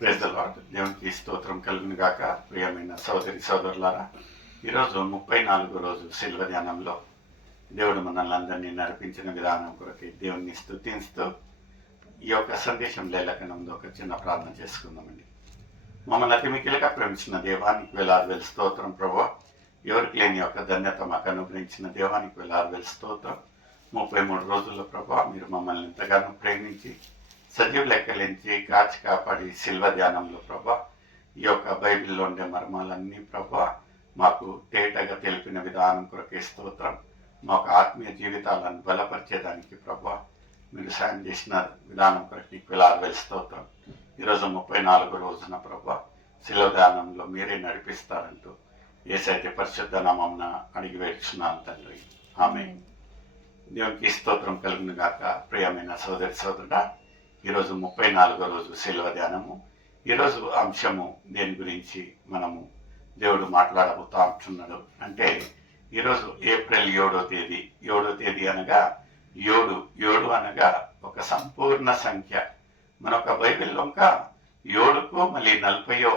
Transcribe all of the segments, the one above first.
Praise the lord. దేవునికి స్తోత్రం కలుగును గాక. ప్రియమైన సోదరి సోదరులారా, ఈరోజు 34వ రోజు శిల్వ ధ్యానంలో దేవుడు మనల్ని అందరినీ నడిపించిన విధానం కొరకు దేవుణ్ణి స్తుతిస్తూ ఈ యొక్క సందేశం లేఖనంలో ఒక చిన్న ప్రార్థన చేసుకుందామండి. మమ్మల్ని అతి మిక్కిలిగా ప్రేమించిన దేవానికి వేలాది స్తోత్రం ప్రభువా. ఎవరికి లేని యొక్క ధన్యత మాకు అనుగ్రహించిన దేవానికి వేలాది స్తోత్రం. 33 రోజుల్లో ప్రభువా మీరు మమ్మల్ని ఎంతగానో ప్రేమించి సజీవ లెక్కలించి కాచి కాపాడి శిల్వ ధ్యానంలో ప్రభా ఈ యొక్క బైబిల్లో ఉండే మర్మాలన్నీ ప్రభా మాకు తేటగా తెలిపిన విధానం కొరకే స్తోత్రం. మాకు ఆత్మీయ జీవితాలను బలపరిచేదానికి ప్రభా మీరు సాయం చేసిన విధానం కొరకు నీకు వేలాది స్తోత్రం. ఈరోజు 34వ రోజున ప్రభా శిల్వ ధ్యానంలో మీరే నడిపిస్తారంటూ యేసయ్య పరిశుద్ధ నామమున అడిగి వేడుచున్నాను తండ్రి. ఆమేన్. దేవునికి స్తోత్రం కలుగును గాక. ప్రియమైన సోదరి సోదరుడా, ఈరోజు 34వ రోజు శిల్వ ధ్యానము. ఈరోజు అంశము దేని గురించి మనము దేవుడు మాట్లాడబోతా ఉంటున్నాడు అంటే, ఈరోజు ఏప్రిల్ 7వ తేదీ అనగా ఏడు అనగా ఒక సంపూర్ణ సంఖ్య. మనొక బైబిల్లో ఇంకా 7కు మళ్ళీ 40వ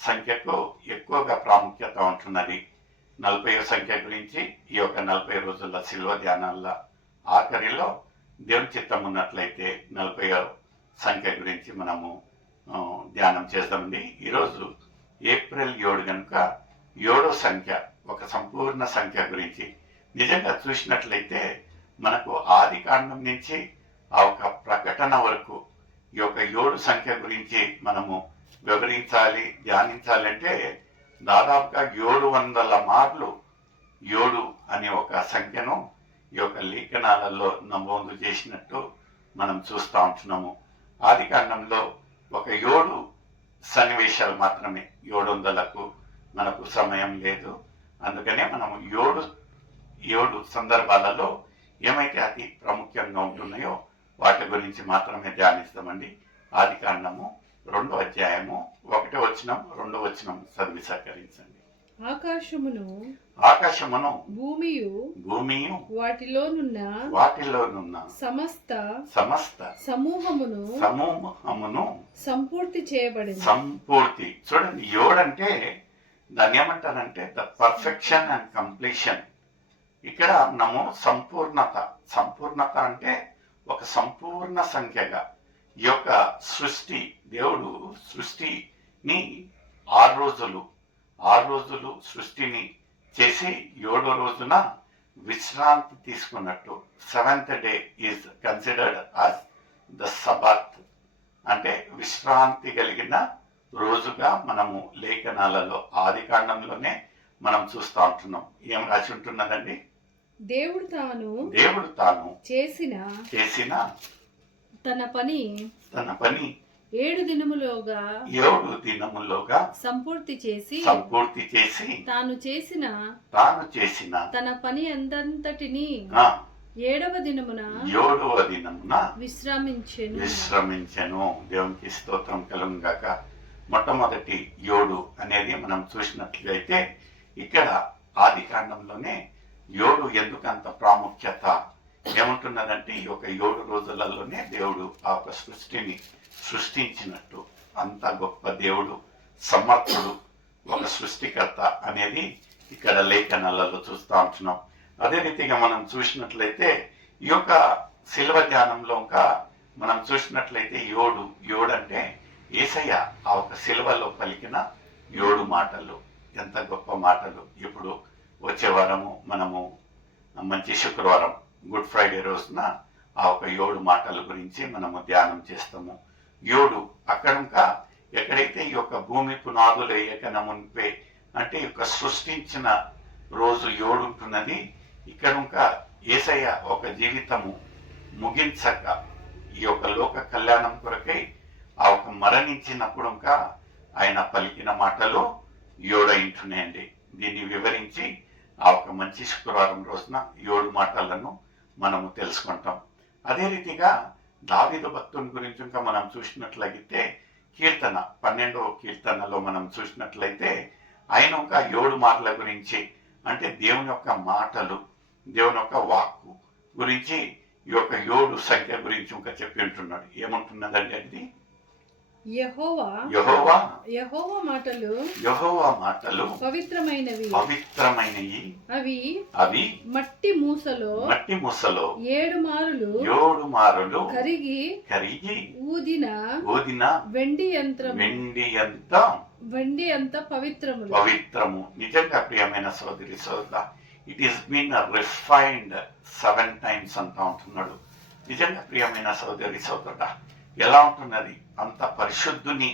సంఖ్యకు ఎక్కువగా ప్రాముఖ్యత ఉంటున్నది. 40వ సంఖ్య గురించి ఈ యొక్క 40 రోజుల శిల్వ ధ్యానాల ఆఖరిలో దేవుని చిత్తం ఉన్నట్లయితే 40వ సంఖ్య గురించి మనము ధ్యానం చేద్దామండి. ఈరోజు ఏప్రిల్ 7 కనుక 7వ సంఖ్య ఒక సంపూర్ణ సంఖ్య గురించి నిజంగా చూసినట్లయితే మనకు ఆది కాండం నుంచి ఆ ఒక ప్రకటన వరకు ఈ యొక్క 7 సంఖ్య గురించి మనము వివరించాలి, ధ్యానించాలంటే దాదాపుగా 700 మార్లు 7 అనే ఒక సంఖ్యను ఈ యొక్క లేఖనాలలో నమోదు చేసినట్టు మనం చూస్తూ ఉంటున్నాము. ఆది కాండంలో ఒక 7 సన్నివేశాలు మాత్రమే, 700కు మనకు సమయం లేదు. అందుకనే మనం 7 సందర్భాలలో ఏమైతే అతి ప్రాముఖ్యంగా ఉంటున్నాయో వాటి గురించి మాత్రమే ధ్యానిస్తామండి. ఆది కాండము 2వ అధ్యాయము 1వ వచనం 2వ వచనం చదివి సహకరించండి. ఆకాశమును భూమియు వాటిలోనున్న సమస్త సమూహమును సంపూర్తి చేయబడింది. సంపూర్తి చూడండి, 7 అంటే దాన్ని ఏమంటారంటే ద పర్ఫెక్షన్ అండ్ కంప్లీషన్. ఇక్కడ మనము సంపూర్ణత అంటే ఒక సంపూర్ణ సంఖ్యగా ఈ యొక్క సృష్టి, దేవుడు సృష్టిని 6 రోజులు సృష్టిని చేసి 7వ రోజున విశ్రాంతి తీసుకున్నట్టు. 7th day is considered as the Sabbath, అంటే విశ్రాంతి కలిగిన రోజుగా మనము లేఖనాలలో ఆది కాండంలోనే మనం చూస్తూ ఉంటున్నాం. ఏం రాసి ఉంటున్నదండి? దేవుడు తాను చేసిన తన పని 7 దినములోగా సంపూర్తి చేసి తాను చేసిన తన పని అంతటిని 7వ దినమున విశ్రమించెను. దేవునికి స్తోత్రం కలుగును గాక. మొట్టమొదటి 7 అనేది మనం చూసినట్లయితే ఇక్కడ ఆది కాండంలోనే 7 ఎందుకంత ప్రాముఖ్యత ఏముంటున్నదంటే, ఈ యొక్క 7 రోజులలోనే దేవుడు ఆ యొక్క సృష్టిని సృష్టించినట్టు. అంత గొప్ప దేవుడు, సమర్థుడు, ఒక సృష్టికర్త అనేది ఇక్కడ లేఖనాలలో చూస్తూ ఉంటున్నాం. అదే రీతిగా మనం చూసినట్లయితే ఈ యొక్క శిల్వ ధ్యానంలో ఇంకా మనం చూసినట్లయితే 7 అంటే యేసయ్య ఆ ఒక శిల్వలో పలికిన 7 మాటలు. ఎంత గొప్ప మాటలు. ఇప్పుడు వచ్చే వారము మనము మంచి శుక్రవారం గుడ్ ఫ్రైడే రోజున ఆ ఒక 7 మాటల గురించి మనము ధ్యానం చేస్తాము. 7 అక్కడ ఇంకా ఎక్కడైతే ఈ యొక్క భూమి పునాదులు వేయకన మునిపే అంటే ఈ యొక్క సృష్టించిన రోజు 7 ఉంటున్నది. ఇక్కడ ఇంకా యేసయ్య ఒక జీవితము ముగించక ఈ యొక్క లోక కళ్యాణం కొరకై ఆ ఒక మరణించినప్పుడు ఇంకా ఆయన పలికిన మాటలు 7 అయింటున్నాయండి. దీన్ని వివరించి ఆ ఒక మంచి శుక్రవారం రోజున 7 మాటలను మనము తెలుసుకుంటాం. అదే రీతిగా దావీదు భక్తుని గురించి ఇంకా మనం చూసినట్లయితే కీర్తన 12వ కీర్తనలో మనం చూసినట్లయితే ఆయన ఇంకా 7 మాటల గురించి, అంటే దేవుని యొక్క మాటలు, దేవుని యొక్క వాక్కు గురించి ఈ యొక్క 7 సంఖ్య గురించి ఇంకా చెప్పి ఉంటున్నాడు. ఏమంటున్నదండి అది? యెహోవా యెహోవా యెహోవా మాటలు యెహోవా మాటలు పవిత్రమైనవి పవిత్రమైనవి అవి అవి మట్టి మూసలో 7 మారులు కరిగి ఊదిన వెండి అంత పవిత్రము. నిజంగా ప్రియమైన సోదరి సోదర, it is been refined 7 times అంటా ఉంటున్నాడు. నిజంగా ప్రియమైన సోదరి సోదరుడా, ఎలా ఉంటున్నది? అంత పరిశుద్ధుని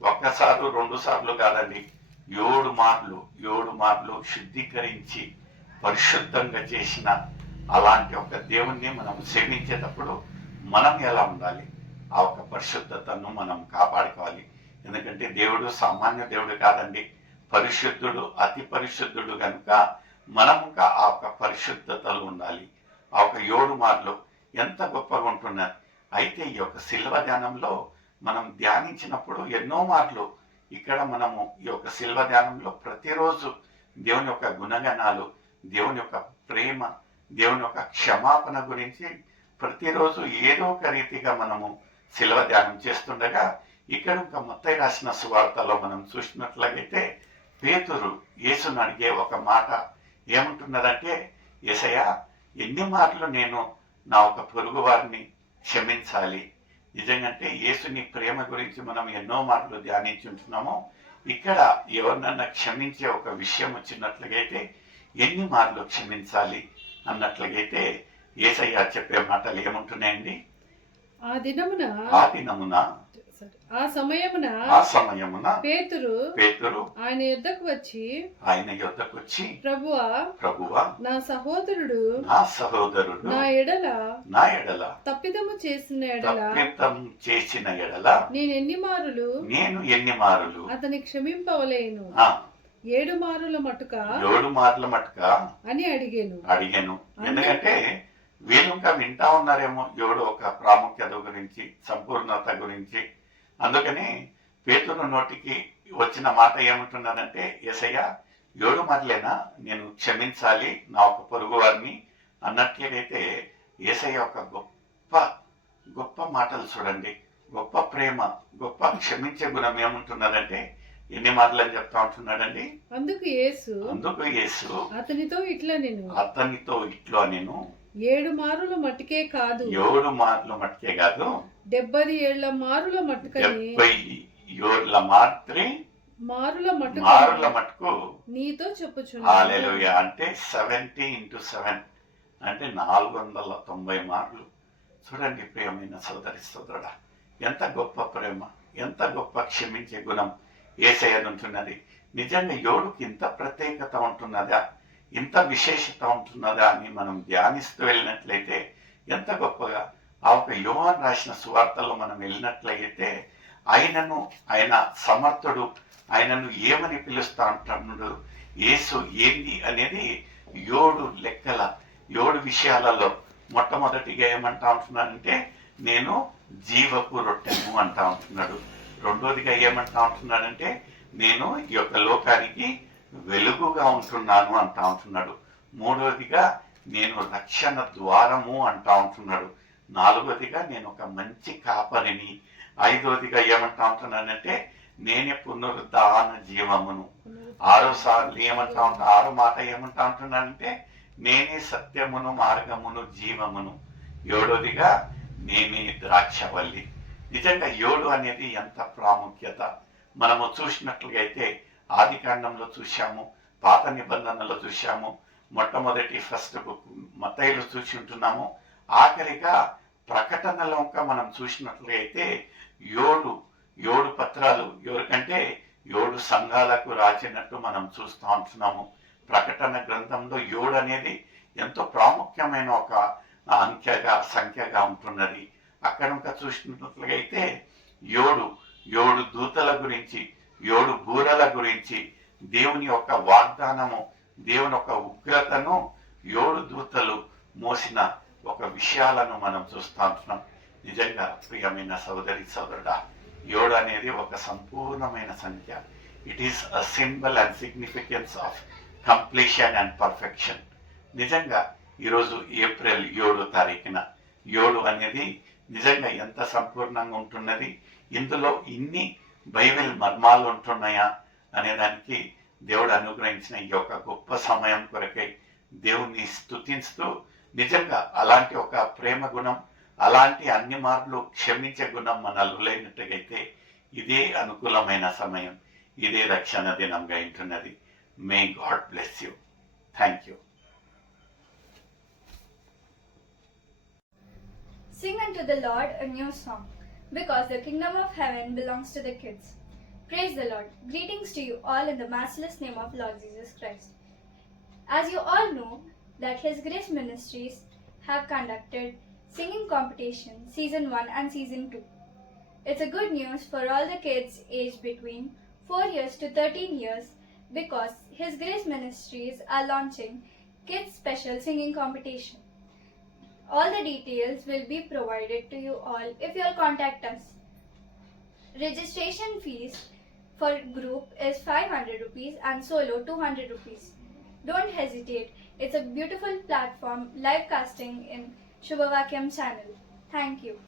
ఒక్కసారి 2 సార్లు కాదండి, 7 మార్లు శుద్ధీకరించి పరిశుద్ధంగా చేసిన అలాంటి ఒక దేవుణ్ణి మనం సేవించేటప్పుడు మనం ఎలా ఉండాలి? ఆ ఒక పరిశుద్ధతను మనం కాపాడుకోవాలి. ఎందుకంటే దేవుడు సామాన్య దేవుడు కాదండి, పరిశుద్ధుడు, అతి పరిశుద్ధుడు కనుక మనం ఇంకా ఆ ఒక పరిశుద్ధతలు ఉండాలి. ఆ ఒక 7 మార్లు ఎంత గొప్పగా ఉంటున్నది. అయితే ఈ యొక్క శిల్వ ధ్యానంలో మనం ధ్యానించినప్పుడు ఎన్నో మార్లు ఇక్కడ మనము ఈ యొక్క శిల్వ ధ్యానంలో ప్రతిరోజు దేవుని యొక్క గుణగణాలు, దేవుని యొక్క ప్రేమ, దేవుని యొక్క క్షమాపణ గురించి ప్రతిరోజు ఏదో ఒక రీతిగా మనము శిల్వ ధ్యానం చేస్తుండగా, ఇక్కడ ఇంకా మత్తయి రాసిన సువార్తలో మనం చూసినట్లయితే పేతురు యేసును అడిగే ఒక మాట ఏముంటున్నదంటే, యేసయ్యా, ఎన్ని మార్లు నేను నా ఒక పొరుగు వారిని క్షమించాలి? నిజంగాంటే యేసుని ప్రేమ గురించి మనం ఎన్నో మార్లు ధ్యానించుంటున్నామో, ఇక్కడ ఎవరినన్నా క్షమించే ఒక విషయం వచ్చినట్లయితే ఎన్ని మార్లు క్షమించాలి అన్నట్లయితే యేసయ్య చెప్పే మాటలు ఏముంటున్నాయండి? ఆ దినమున ఆ సమయమున పేతురు ఆయన యొద్దకు వచ్చి ప్రభువా నా సహోదరుడు నా ఎడల తప్పిదము చేసిన ఎడల నేను ఎన్ని మారులు అతని క్షమింపవలేను? 7 మారుల మటుక అని అడిగాను. ఎందుకంటే వీళ్ళు ఇంకా వింటా ఉన్నారేమో ఎవడు ఒక ప్రాముఖ్యత గురించి, సంపూర్ణత గురించి. అందుకని పేతురు నోటికి వచ్చిన మాట ఏమంటున్నానంటే, యేసయ్య 7 మార్లేనా నేను క్షమించాలి నా ఒక పొరుగు వారిని అన్నట్లయితే, యేసయ్య ఒక గొప్ప మాటలు చూడండి, గొప్ప ప్రేమ, గొప్ప క్షమించే గుణం ఏముంటున్నదంటే ఎన్ని మార్లు అని చెప్తా ఉంటున్నాడండి. అందుకు యేసు అతనితో ఇట్లా నేను 7 మారుల మట్టుకే కాదు 70 ఏళ్ల మారుల మట్టుకని మారుల మట్టుకు నీతో చెప్పుచున్నా. హల్లెలూయా. అంటే 70 into 7 అంటే 490 మార్లు. చూడండి ప్రియమైన సోదరి సోదరుడా, ఎంత గొప్ప ప్రేమ, ఎంత గొప్ప క్షమించే గుణం యేసయ్యది ఉంటున్నది. నిజంగా యోడుకి ఇంత ప్రత్యేకత ఉంటున్నదా, ఇంత విశేషత ఉంటున్నదా అని మనం ధ్యానిస్తూ వెళ్ళినట్లయితే ఎంత గొప్పగా ఆ ఒక యోహాను రాసిన సువార్తల్లో మనం వెళ్ళినట్లయితే ఆయన సమర్థుడు, ఆయనను ఏమని పిలుస్తా అంటున్నాడు, యేసు ఏంది అనేది 7 విషయాలలో మొట్టమొదటిగా ఏమంటా ఉంటున్నాడంటే, నేను జీవపు రొట్టెను అంటా ఉంటున్నాడు. రెండోదిగా ఏమంటా ఉంటున్నాడంటే, నేను ఈ యొక్క లోకానికి వెలుగుగా ఉంటున్నాను అంటా ఉంటున్నాడు. మూడవదిగా నేను రక్షణ ద్వారము అంటా ఉంటున్నాడు. నాలుగవదిగా నేను ఒక మంచి కాపరిని. ఐదవదిగా ఏమంటా ఉంటున్నానంటే, నేనే పునరుద్ధాన జీవమును. ఆరో మాట ఏమంటా ఉంటున్నానంటే, నేనే సత్యమును, మార్గమును, జీవమును. ఏడవదిగా నేనే ద్రాక్షవల్లి. నిజంగా 7 అనేది ఎంత ప్రాముఖ్యత మనము చూసినట్లుగైతే ఆది కాండంలో చూశాము, పాత నిబంధనలో చూశాము, మొట్టమొదటి ఫస్ట్ బుక్ మత్తయిలో చూసి ఉంటున్నాము, ఆఖరిగా ప్రకటనలో ఇంకా మనం చూసినట్లయితే 7 పత్రాలు ఎవరికంటే 7 సంఘాలకు రాసినట్టు మనం చూస్తూ ఉంటున్నాము. ప్రకటన గ్రంథంలో 7 అనేది ఎంతో ప్రాముఖ్యమైన ఒక సంఖ్యగా ఉంటున్నది. అక్కడ ఇంకా చూసినట్లయితే 7 దూతల గురించి, 7 బూరల గురించి, దేవుని యొక్క వాగ్దానము, దేవుని యొక్క ఉగ్రతను 7 దూతలు మోసిన ఒక విషయాలను మనం చూస్తూ ఉంటున్నాం. నిజంగా ప్రియమైన సోదరి సోదరుడా, 7 అనేది ఒక సంపూర్ణమైన సంఖ్య. It is a symbol and significance of completion and perfection. నిజంగా ఈరోజు ఏప్రిల్ 7వ తారీఖున 7 అనేది నిజంగా ఎంత సంపూర్ణంగా ఉంటున్నది. ఇందులో ఇన్ని బైబిల్ మర్మాలు ఉంటున్నాయా అనేదానికి దేవుడు అనుగ్రహించిన ఈ యొక్క గొప్ప సమయం కొరకై దేవుణ్ణి స్తుతిస్తూ, నిజంగా అలాంటి ఒక ప్రేమ గుణం, అలాంటి అన్ని మార్లు క్షమించే గుణం మనలో లేనట్టుగైతే ఇదే అనుకూలమైన సమయం, ఇదే రక్షణ దినంగా ఉంటున్నది. May God bless you. Thank you. Sing unto the Lord a new song, because the kingdom of heaven belongs to the kids. Praise the Lord. Greetings to you all in the matchless name of Lord Jesus Christ. As you all know, that His Grace Ministries have conducted singing competition season 1 and season 2. It's a good news for all the kids aged between 4 years to 13 years, because His Grace Ministries are launching Kids Special Singing Competition. All the details will be provided to you all if you all contact us. Registration fees for group is 500 rupees and solo 200 rupees. Don't hesitate. It's a beautiful platform live casting in Shubhavakyam channel. Thank you.